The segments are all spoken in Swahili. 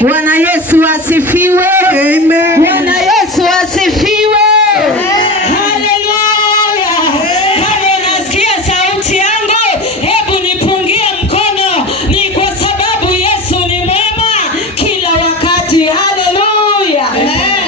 Bwana Yesu asifiwe. Amen. Bwana Yesu asifiwe. Haleluya. Kama unasikia sauti yangu, hebu nipungie mkono. Ni kwa sababu Yesu ni mwema kila wakati. Haleluya.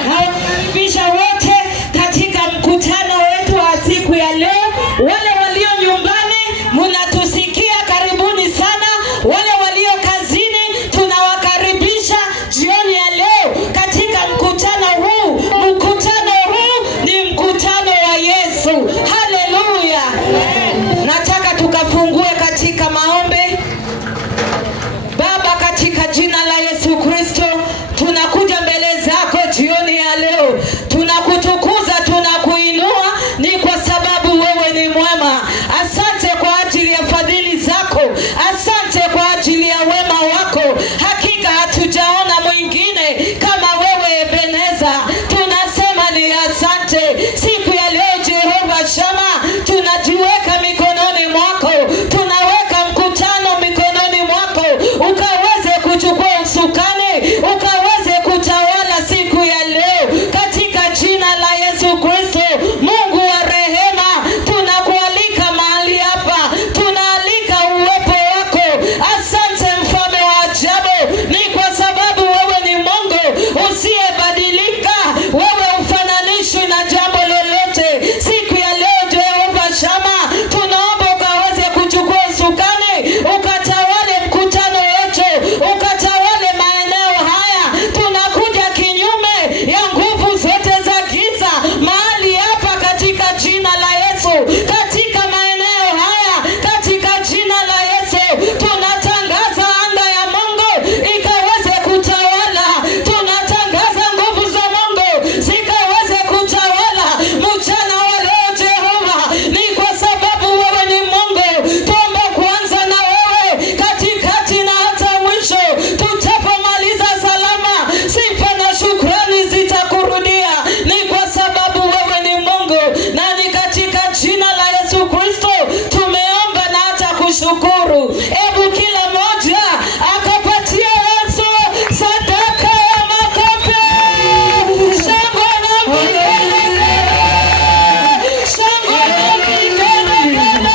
Nawakaribisha wote katika mkutano wetu wa siku ya leo. Wale walio nyumbani mnatusikia, karibuni sana. Wale walio kazini tunawakaribisha jioni ya leo katika mkutano huu. Mkutano huu ni mkutano wa Yesu. Haleluya. Nataka tukafungue katika maombi. Baba, katika jina la Yesu Kristo, tunakuja mbele zako jioni ya leo. Tunakutukuza, tunakuinua, ni kwa sababu wewe ni mwema. Asante kwa ajili ya fadhili zako. Asante kwa ajili ya wema wako. Hakika hatujaona mwingine kama wewe Ebeneza. Tunasema ni asante. Siku ya leo Jehova Shama, tunajiweka mikononi mwako. Tunaweka mkutano mikononi mwako. Ukaweze kuchukua usukani, ukaweze kutawala siku ya leo katika jina la Yesu Kristo. Mungu wa rehema, tunakualika mahali hapa. Tunaalika uwepo wako. Asante mfalme wa ajabu, ni kwa sababu wewe ni Mungu usiyebadilika. Wewe ufananishwi na jambo lolote. Siku ya leo Jehova Shama, tunaomba ukaweze kuchukua usukani, ukatawale mkutano wetu, ukatawale maeneo haya. Tunakuja kinyume ya nguvu zote za giza mahali hapa katika jina la Yesu. Katika maeneo haya katika jina la Yesu tunatangaza anga ya Mungu ikaweze kutawala. Tunatangaza nguvu za Mungu zikaweze kutawala mchana wa leo Jehova, ni kwa sababu wewe ni Mungu. Tuomba kuanza na wewe katikati na hata mwisho. Tutapomaliza salama, sifa na shukrani zitakurudia, ni kwa sababu wewe ni Mungu, na ni katika jina la Yesu Kristo tumeomba na hata kushukuru. Ebu kila mmoja akapatia Yesu sadaka ya makofi. Shangwe na vigelegele. Shangwe na vigelegele.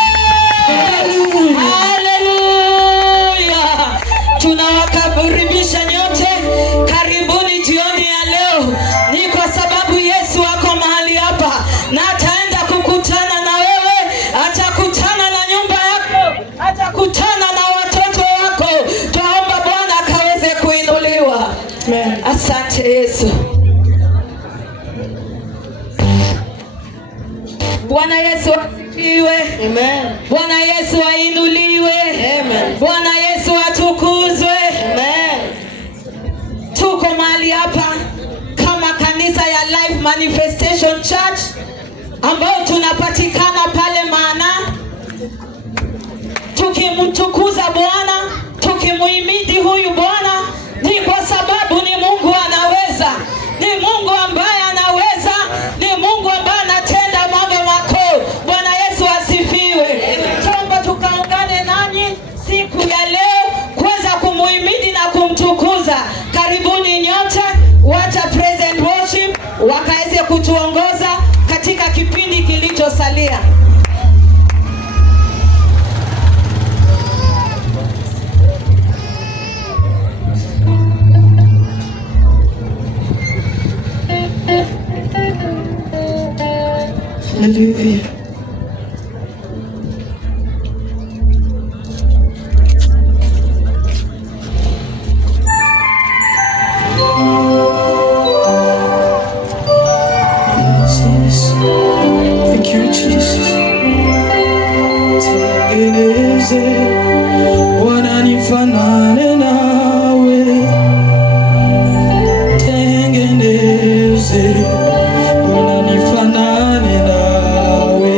Haleluya. Tunawakaribisha nyote, karibuni jioni ya leo. Ni kwa sababu Yesu ako mahali hapa, na ataenda kukutana na wewe, atakutana na nyumba yako, atakutana na watoto wako. Tuomba Bwana akaweze kuinuliwa. Asante Yesu. Bwana Yesu asifiwe. Amen. Bwana Yesu ainuliwe. Amen. Bwana Yesu atukuzwe. Amen. Tuko mahali hapa kama kanisa ya Life Manifestation Church ambao tunapatikana pale Maana, tukimtukuza Bwana, tukimuhimidi huyu Bwana, ni kwa sababu ni Mungu anaweza, ni Mungu ambaye anaweza, ni Mungu ambaye anatenda mambo makuu. Bwana Yesu asifiwe. Tuomba tukaungane nanyi siku ya leo kuweza kumuhimidi na kumtukuza. Karibuni nyote, wacha present worship wakaweze kutuongoza katika kipindi kilichosalia. Hallelujah. Jesus. Thank you, Jesus. Tengeneze wananifanane nawe, tengeneze wananifanane nawe.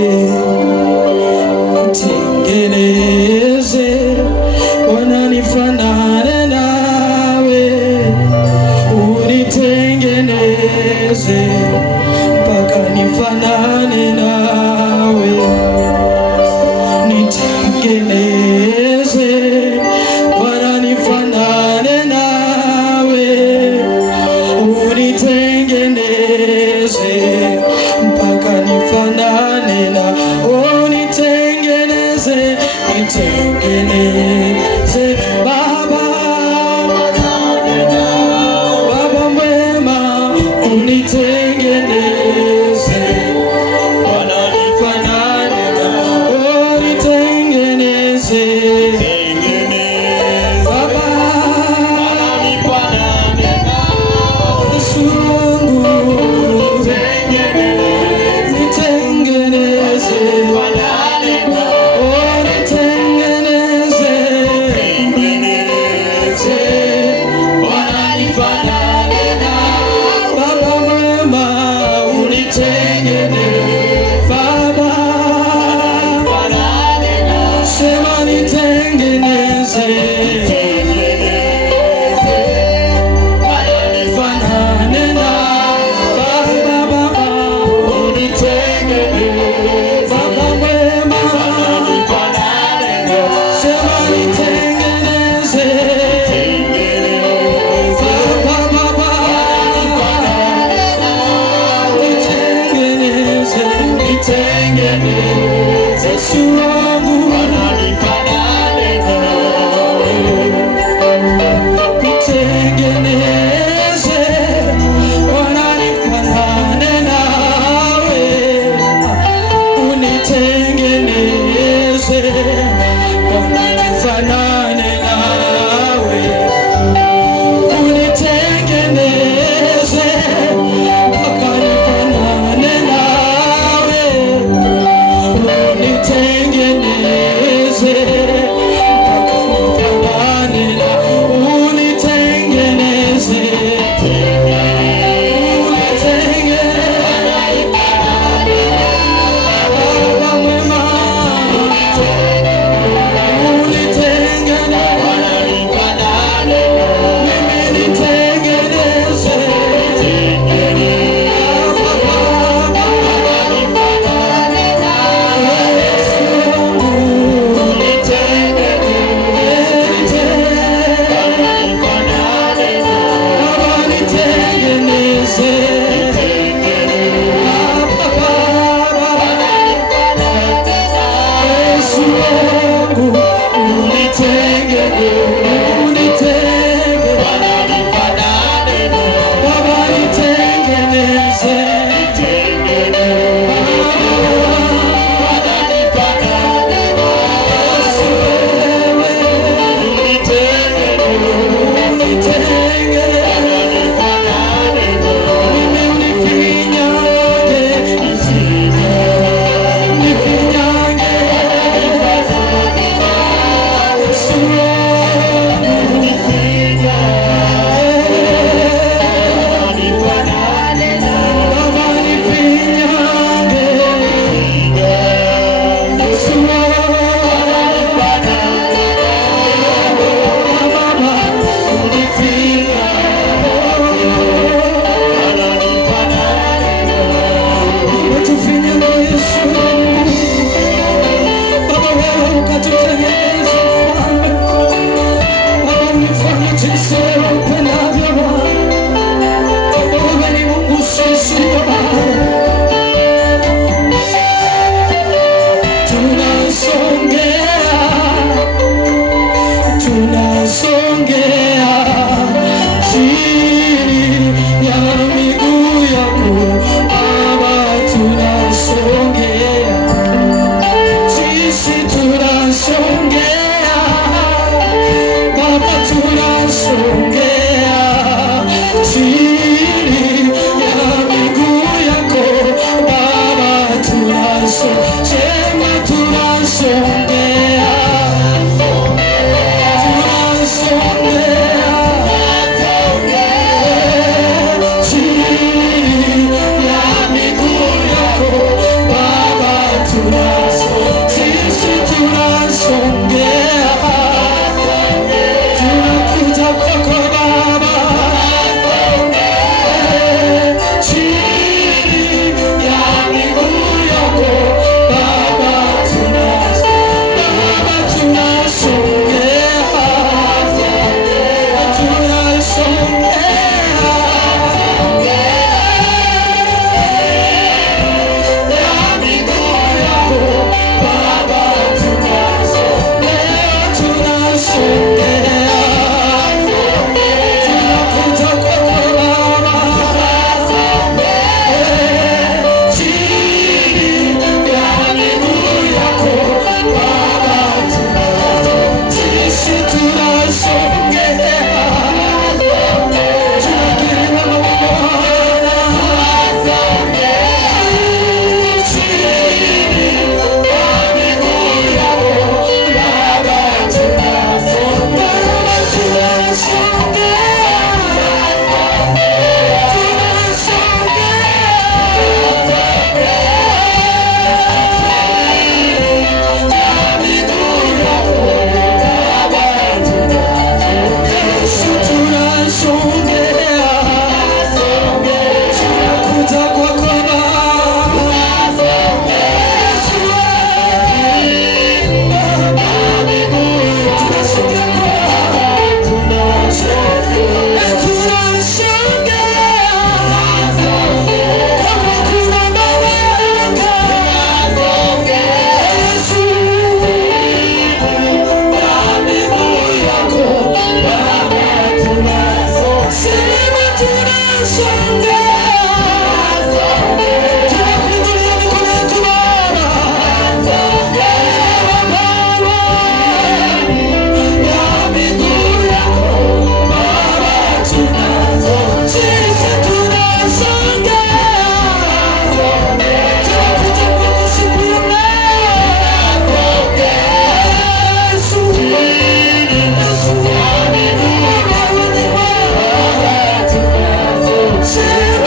Say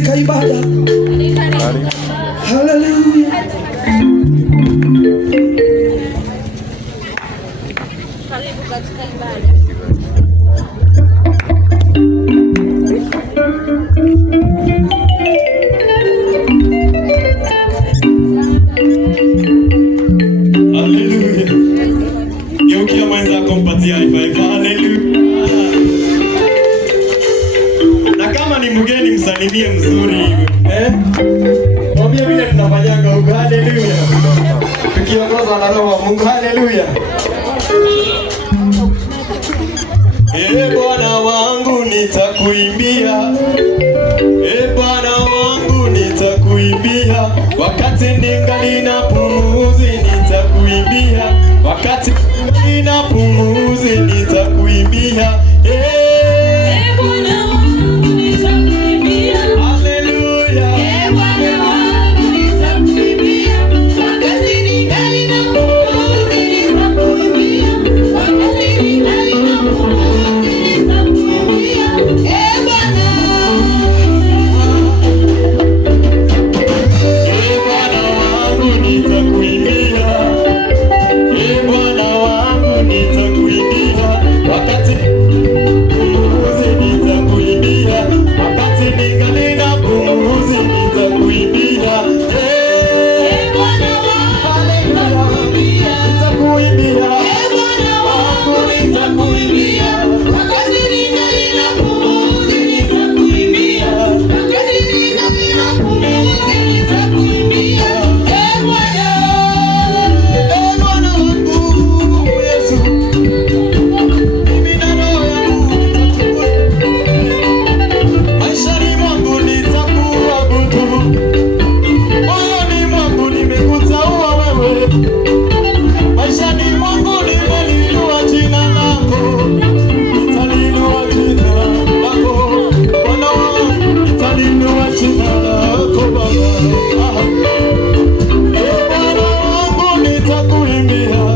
katika ibada. Haleluya. Karibu katika ibada. Haleluya. Geukia mwenzako mpatie high five. Haleluya. Na kama ni mgeni msalimie mzuri. Mwambie vile tunafanyanga huko. Haleluya. Tukiongozwa na Roho wa Mungu. Haleluya. Bwana wangu nitakuimbia. Bwana wangu nitakuimbia. Wakati ningali na pumuzi nitakuimbia. Wakati ningali na pumuzi nitakuimbia. Bwana wangu nitakuimbia. Haleluya. Bwana wangu nitakuimbia. Wakati ningali na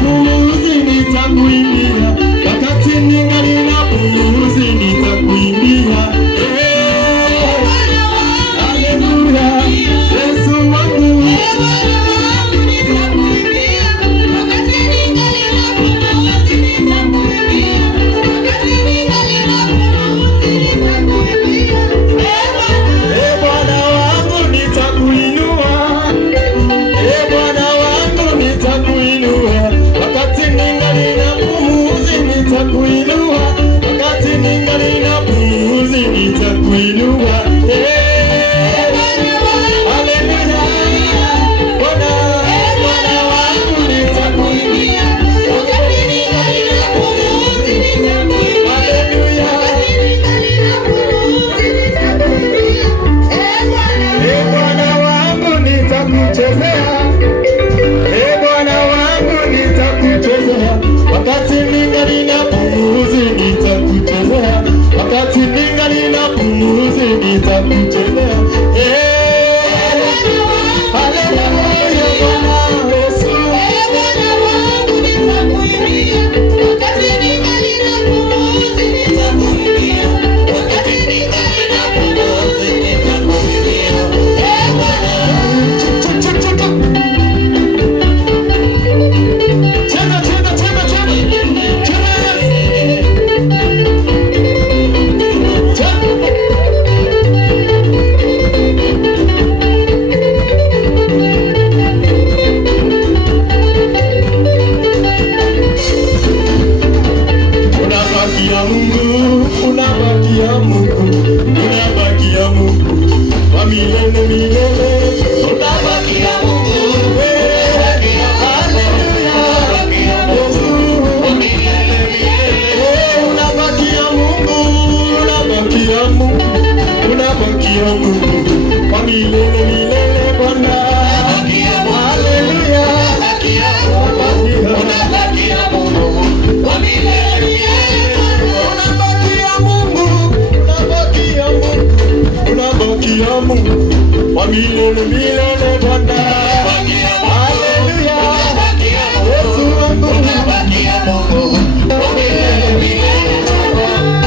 pumuzi nitakuimbia. Wakati ningali na pumuzi nitakuimbia. Bwana ya Mungu wa milele milele Bwana. Haleluya. Unabaki ya Mungu wa milele milele Bwana. Unabaki ya Mungu, unabaki ya Mungu, unabaki ya Mungu wa milele milele Bwana. Haleluya. Yesu wangu unabaki ya Mungu wa milele milele Bwana.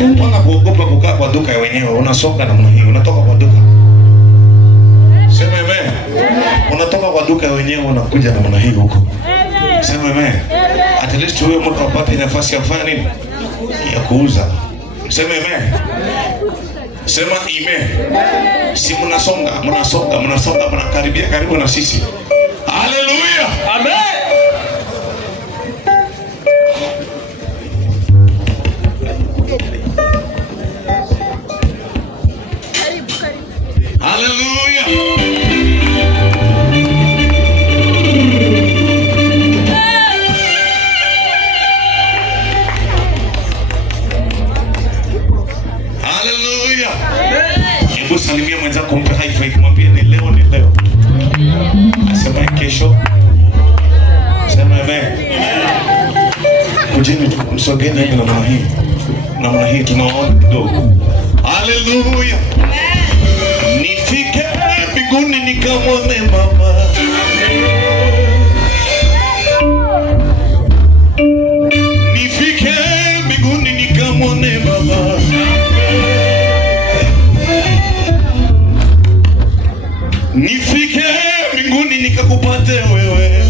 Mbona kuogopa kukaa kwa duka ya wenyewe? Unasonga namna hii, unatoka kwa duka. Sema amen. Unatoka kwa duka ya wenyewe unakuja namna hii huko. Sema amen. At least wewe mtu apate nafasi ya kufanya nini? Ya kuuza. Sema amen. Sema amen. Si mnasonga, mnakaribia karibu na sisi. Haleluya. Amen. Haleluya. Haleluya. Hebu salimia mwenzako, mpe high five, mwambie ni leo. Asema kesho. Sema amen. Kujeni tu, msogeni hivi namna hii tunaona kidogo. Haleluya. Nifike mbinguni nikamwone mama. Nifike mbinguni nikamwone mama. Nifike mbinguni nikakupate wewe.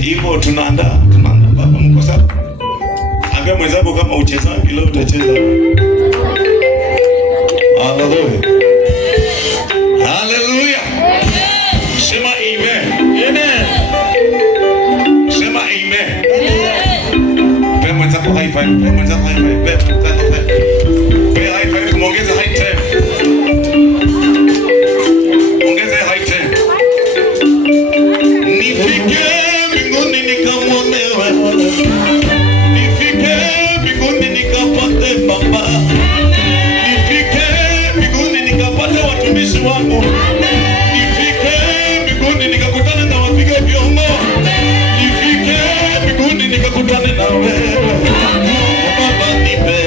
Hivyo tunaandaa baba mkosa. Ambia mwenzako kama uchezaji leo utacheza. Haleluya. Haleluya. Sema amen. Amen. Sema amen. Pe mwenzako high five. Pe mwenzako high five. Pe mwenzako high five. Pe high five, muongeze high ten. Ongeze high ten. Nifike mbinguni nikamwone wewe. Nifike mbinguni nikapate baba. Nifike mbinguni nikapate watumishi wangu. Nifike mbinguni nikakutane na wapiga vyombo. Nifike mbinguni nikakutane na wewe. Baba nipe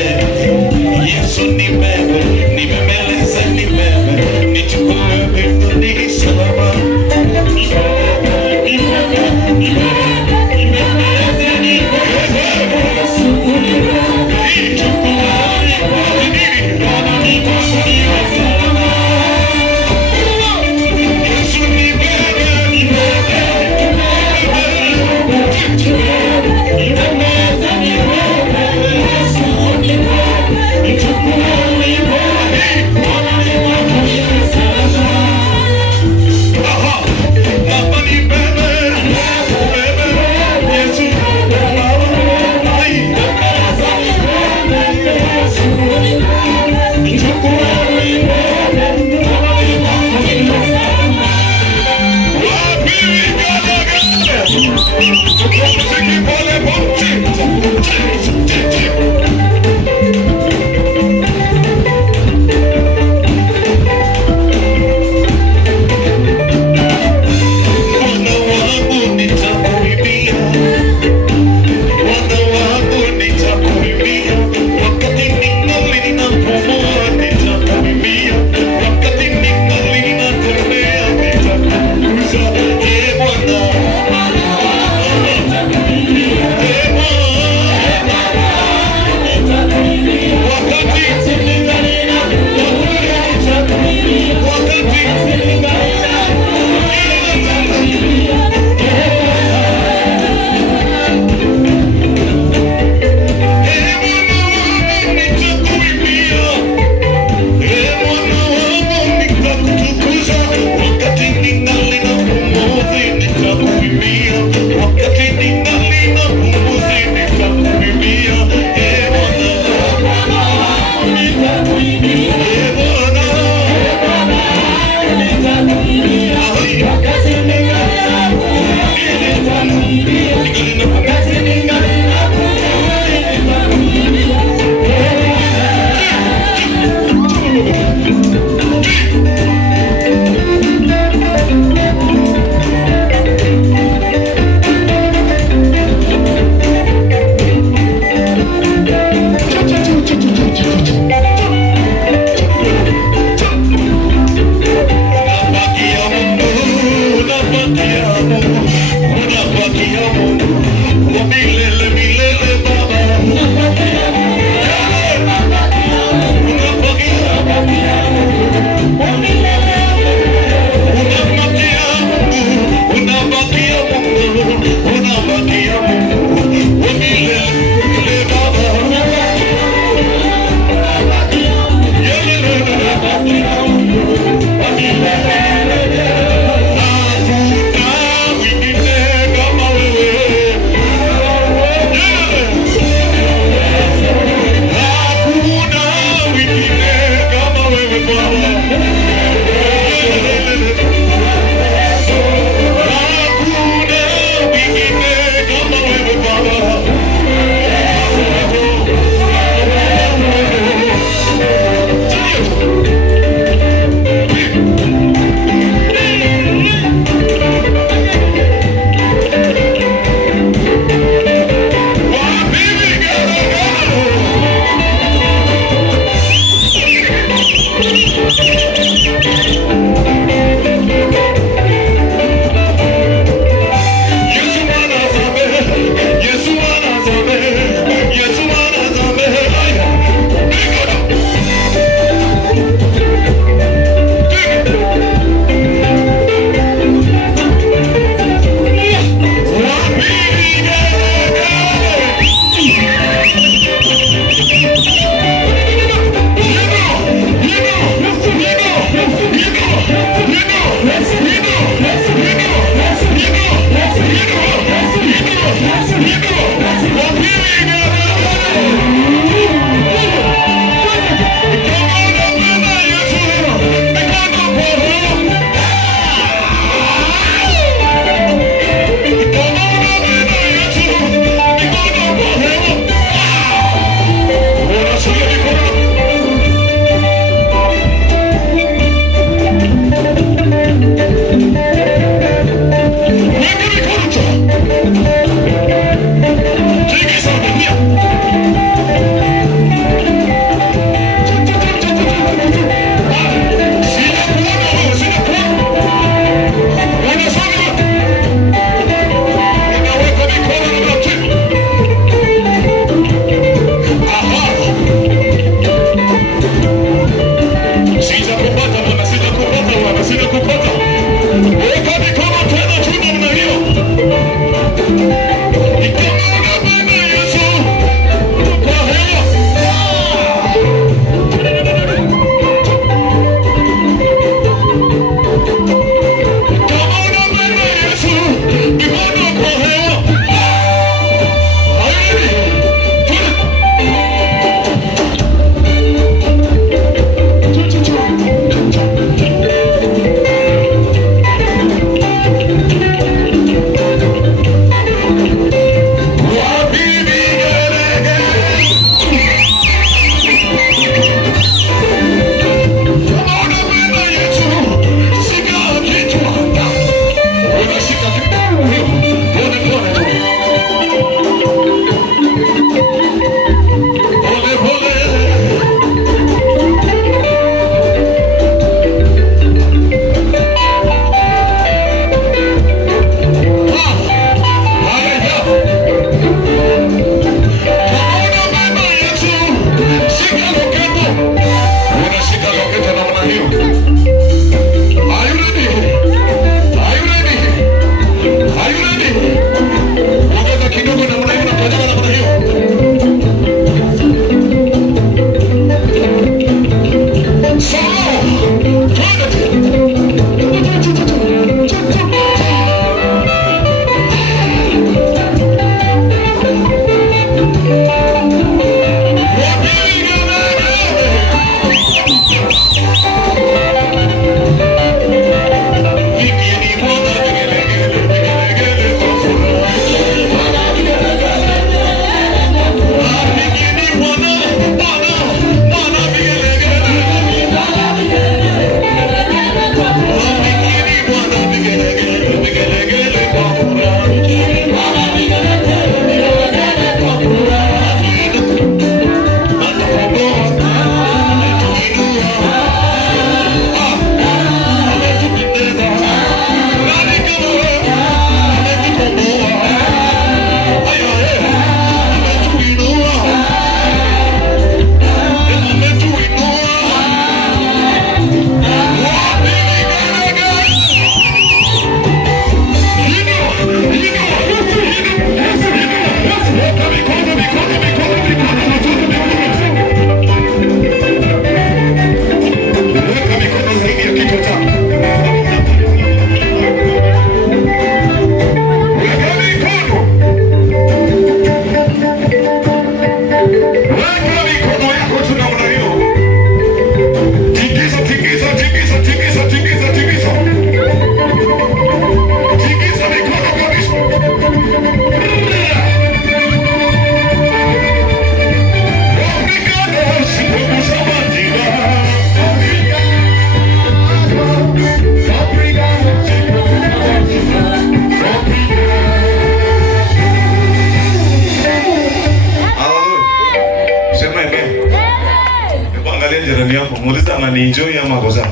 Muuliza ananienjoy ama ako sawa?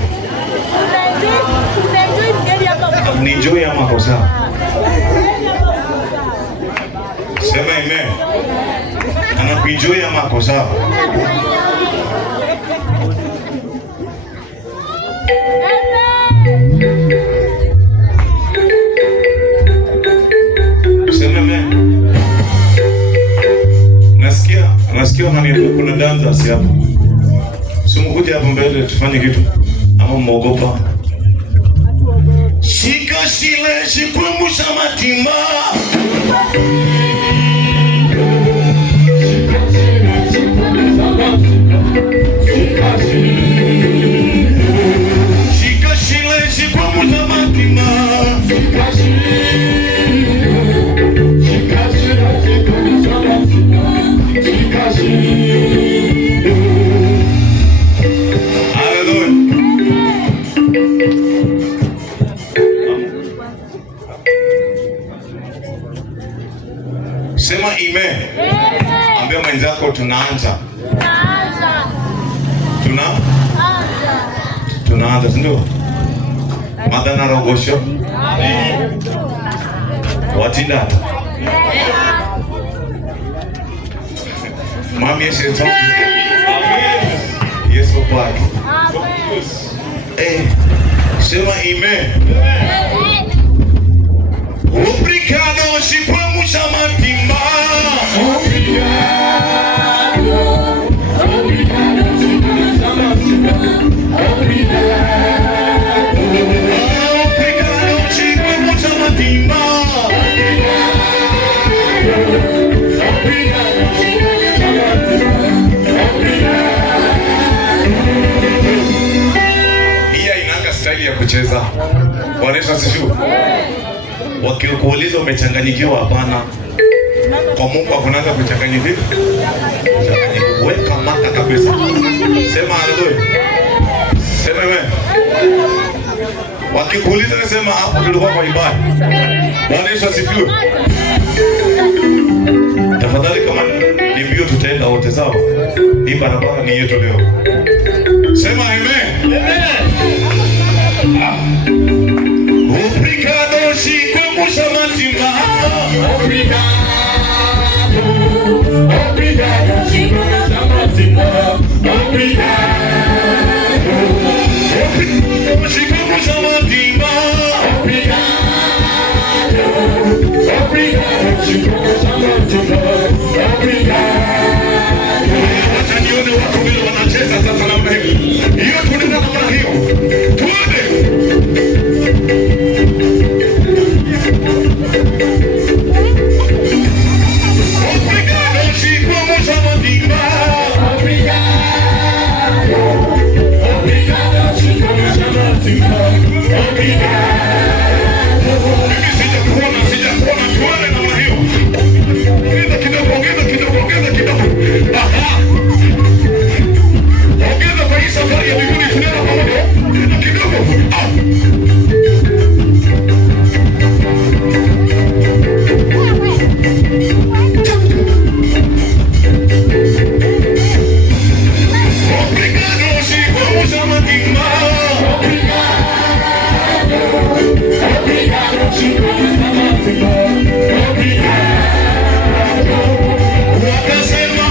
Nienjoy ama ako sawa? Sema amen. Anakuenjoy ama ako sawa? Sema amen. Nasikia nasikia unaniambia kuna dancers hapa. Simkuje hapo mbele tufanye kitu. Ama mmogopa. Shika shile shikumusha matima. Shika shile shikumusha matima. Sema amen. Ambia mwenzako tunaanza. Tunaanza, ndio? Madana rogosho. Amen. Watinda. Mami Yesu. Amen. Yesu kwa. Amen. Sema amen. Obrigado, shikumusha matima. Obrigado, shikumusha matima. Obrigado, shikumusha matima. Hii inanga style ya kucheza. Bwana Yesu asifiwe. Wakikuuliza umechanganyikiwa, hapana. Kwa Mungu hakunaanza kuchanganyikiwa. Weka mata kabisa. Sema haleluya. Sema wewe. Wakikuuliza sema hapo tulikuwa kwa ibada. Bwana Yesu asifiwe. Tafadhali kama ni mbio tutaenda wote sawa. Hii barabara ni yetu leo. Sema amen. Amen. Obrigado, shikumusha matima. Obrigado, shikumusha matima. Obrigado, shikumusha matima. Obrigado, shikumusha matima. Wacha nione watu vile wanacheza sasa namna hiyo. Hiyo tunaenda namna hiyo. Tuende. Watasema